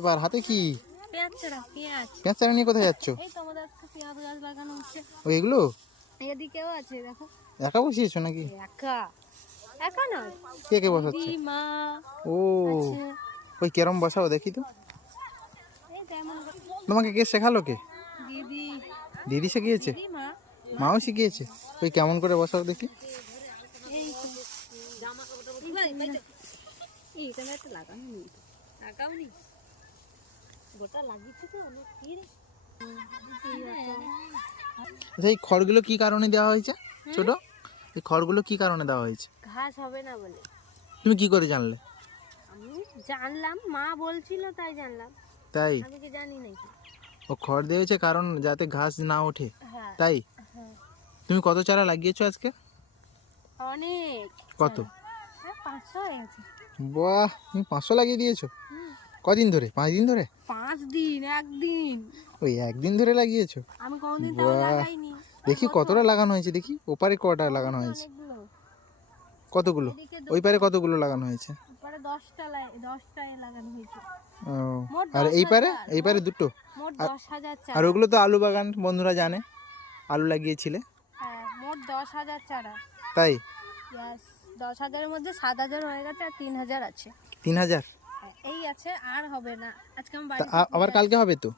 এবার হাতে কি? পেঁয়াজ ছাড়া পেঁয়াজ। পেঁয়াজ চারা নিয়ে কোথায় যাচ্ছ? এই তো আমাদের পেঁয়াজ গাছ লাগানো হচ্ছে। ওই এগুলো এদিকেও আছে দেখো। একা বসিয়েছো নাকি? একা একা নয়, কে কে বসাচ্ছে? দিদি মা ও আছে। ওই কেরম বসাও দেখি তো। এই তেমন তোমাকে কে শেখালো? কে? দিদি দিদি শিখিয়েছে? দিদি মা। মাও শিখিয়েছে? ওই কেমন করে বসাও দেখি। এই জামা কাপড় এইখানে একটা লাগানো নেই, লাগাওনি গোটা লাগিয়েছে তো অনেক কি রে। আচ্ছা এই খড়গুলো কি কারণে দেওয়া হয়েছে ছোট? এই খড়গুলো কি কারণে দেওয়া হয়েছে? ঘাস হবে না বলে। তুমি কি করে জানলে? আমি জানলাম, মা বলছিল তাই জানলাম, তাই? আমি কি জানি নাকি। ও খড় দিয়েছে কারণ যাতে ঘাস না ওঠে, হ্যাঁ তাই? হ্যাঁ। তুমি কত চারা লাগিয়েছো আজকে? অনেক। কত? 500 হয়ে গেছে। বাহ, তুমি 500 লাগিয়ে দিয়েছো? কদিন ধরে? 5 দিন ধরে? 5 দিন, একদিন। ওই একদিন ধরে লাগিয়েছো? আমি কোনদিন তো বাহ, লাগাইনি। দেখি কতটা লাগানো হয়েছে দেখি। ওপারে কটা লাগানো হয়েছে? অনেকগুলো। কতগুলো? এদিকে ওই পারে কতগুলো লাগানো হয়েছে? পরে 10টায় লাগানো হয়েছে। ও, মোট আর 10,000, এই পারে দুটো? মোট আর 10,000 চারা। আর ওগুলো তো আলু বাগান, বন্ধুরা জানে আলু লাগিয়েছিলে। হ্যাঁ, মোট 10,000 চারা। তাই? ইয়াস, 10,000 এর মধ্যে 7,000 হয়ে গেছে আর 3,000 আছে। 3000? এই আছে, আর হবে না। আজকে আমি তা বাড়ি আবার কালকে হবে তো?